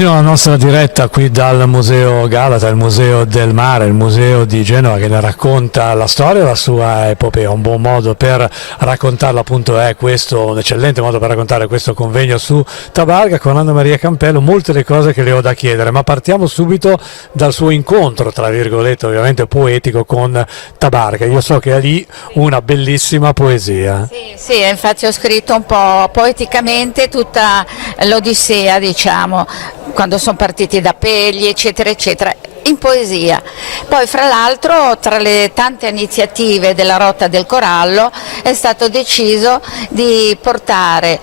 Continua la nostra diretta qui dal Museo Galata, il Museo del Mare, il Museo di Genova, che ne racconta la storia e la sua epopea. Un buon modo per raccontarlo appunto è questo, un eccellente modo per raccontare questo convegno su Tabarca con Anna Maria Campello. Molte le cose che le ho da chiedere, ma partiamo subito dal suo incontro, tra virgolette, ovviamente poetico, con Tabarca. Io so che ha lì una bellissima poesia. Sì, infatti ho scritto un po' poeticamente tutta l'Odissea, diciamo, quando sono partiti da Pegli, eccetera, eccetera, in poesia. Poi fra l'altro tra le tante iniziative della Rotta del Corallo è stato deciso di portare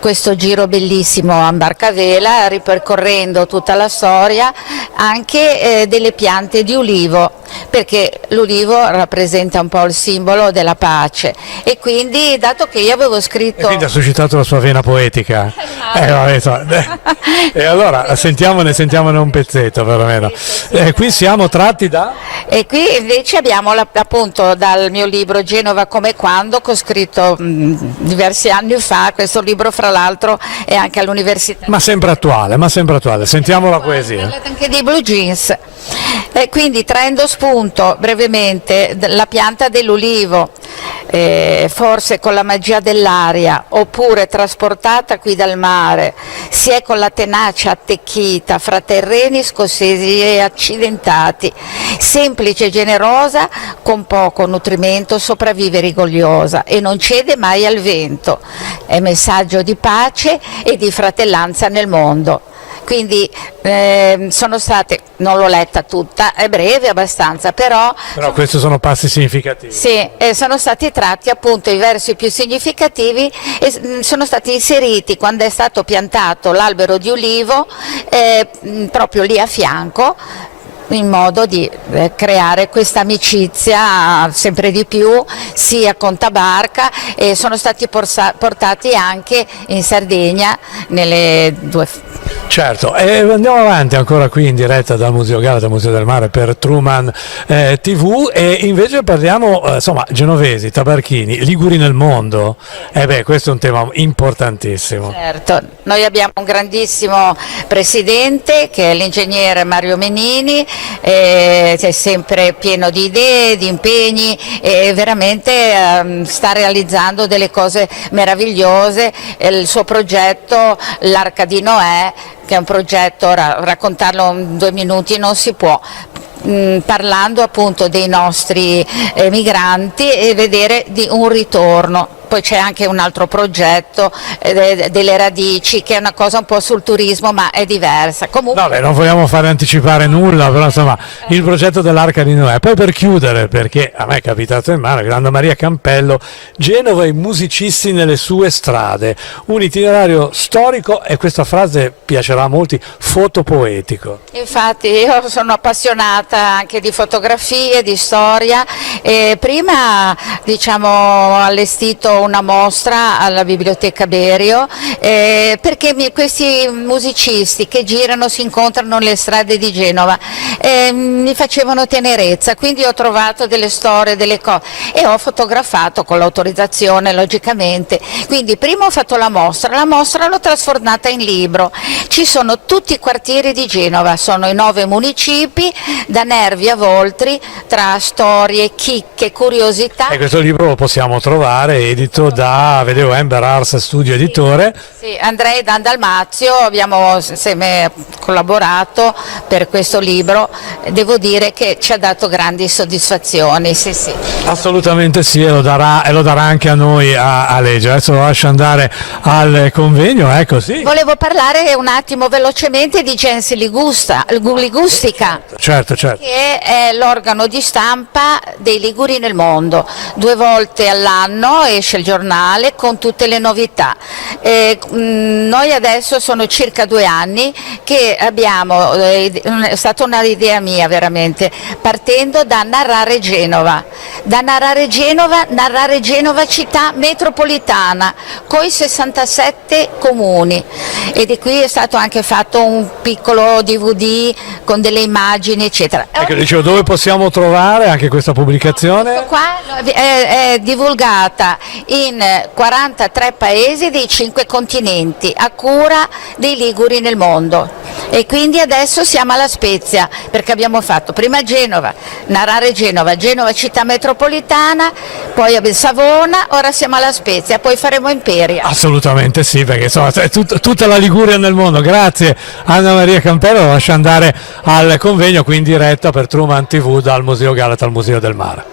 questo giro bellissimo a barcavela, ripercorrendo tutta la storia, anche delle piante di ulivo, perché l'ulivo rappresenta un po' il simbolo della pace, e quindi dato che io avevo scritto... E quindi ha suscitato la sua vena poetica. E allora sentiamone un pezzetto perlomeno. Qui siamo tratti da... E qui invece abbiamo appunto dal mio libro Genova come e quando, che ho scritto diversi anni fa. Questo libro fra l'altro è anche all'università. Ma sempre attuale, sentiamo la poesia. Parlate anche dei blue jeans. Quindi traendo spunto brevemente la pianta dell'ulivo, forse con la magia dell'aria, oppure trasportata qui dal mare, si è con la tenacia attecchita fra terreni scossesi e accidentati, semplice e generosa, con poco nutrimento sopravvive rigogliosa e non cede mai al vento, è messaggio di pace e di fratellanza nel mondo. Quindi sono state, non l'ho letta tutta, è breve abbastanza, però questi sono passi significativi. Sì, sono stati tratti appunto i versi più significativi e sono stati inseriti quando è stato piantato l'albero di ulivo proprio lì a fianco, in modo di creare questa amicizia sempre di più sia con Tabarca, e sono stati portati anche in Sardegna nelle due. Certo, e andiamo avanti ancora qui in diretta dal Museo Galata, Museo del Mare, per Truman TV, e invece parliamo genovesi, tabarchini, liguri nel mondo. Questo è un tema importantissimo. Certo, noi abbiamo un grandissimo presidente che è l'ingegnere Mario Menini, è sempre pieno di idee, di impegni, e veramente sta realizzando delle cose meravigliose. Il suo progetto, l'Arca di Noè, che è un progetto, raccontarlo in 2 minuti non si può, parlando appunto dei nostri migranti e vedere di un ritorno. Poi c'è anche un altro progetto delle radici, che è una cosa un po' sul turismo, ma è diversa. Comunque... Vabbè, non vogliamo fare anticipare nulla, però insomma il progetto dell'Arca di Noè. Poi per chiudere, perché a me è capitato in mano, Anna Maria Campello, Genova e i musicisti nelle sue strade, un itinerario storico, e questa frase piacerà a molti, fotopoetico. Infatti io sono appassionata anche di fotografie, di storia, e prima ho allestito una mostra alla Biblioteca Berio, perché questi musicisti che girano, si incontrano nelle strade di Genova, mi facevano tenerezza, quindi ho trovato delle storie, delle cose, e ho fotografato con l'autorizzazione logicamente. Quindi prima ho fatto la mostra l'ho trasformata in libro. Ci sono tutti i quartieri di Genova, sono i 9 municipi, da Nervi a Voltri, tra storie, chicche, curiosità. E questo libro lo possiamo trovare edito da, vedevo, Ember Ars Studio Editore. Sì, Andrea e Dan Dalmazio abbiamo insieme collaborato per questo libro, devo dire che ci ha dato grandi soddisfazioni, sì. Assolutamente sì, e lo darà anche a noi a leggere. Adesso lo lascio andare al convegno, sì. Volevo parlare un attimo velocemente di Gens Ligustica, certo. che è l'organo di stampa dei Liguri nel mondo. 2 volte all'anno esce il giornale con tutte le novità. Noi adesso sono circa 2 anni che abbiamo, è stata un'idea mia veramente, partendo da narrare Genova, narrare Genova città metropolitana con i 67 comuni, e di qui è stato anche fatto un piccolo DVD con delle immagini origini, eccetera. Ecco, dicevo, dove possiamo trovare anche questa pubblicazione? Qua è divulgata in 43 paesi dei 5 continenti a cura dei Liguri nel mondo, e quindi adesso siamo alla Spezia, perché abbiamo fatto prima Genova, narrare Genova, Genova città metropolitana, poi Savona, ora siamo alla Spezia, poi faremo Imperia. Assolutamente sì, perché insomma è tutta la Liguria nel mondo. Grazie Anna Maria Campello, lascio andare al convegno qui in diretta per Truman TV dal Museo Galata al Museo del Mare.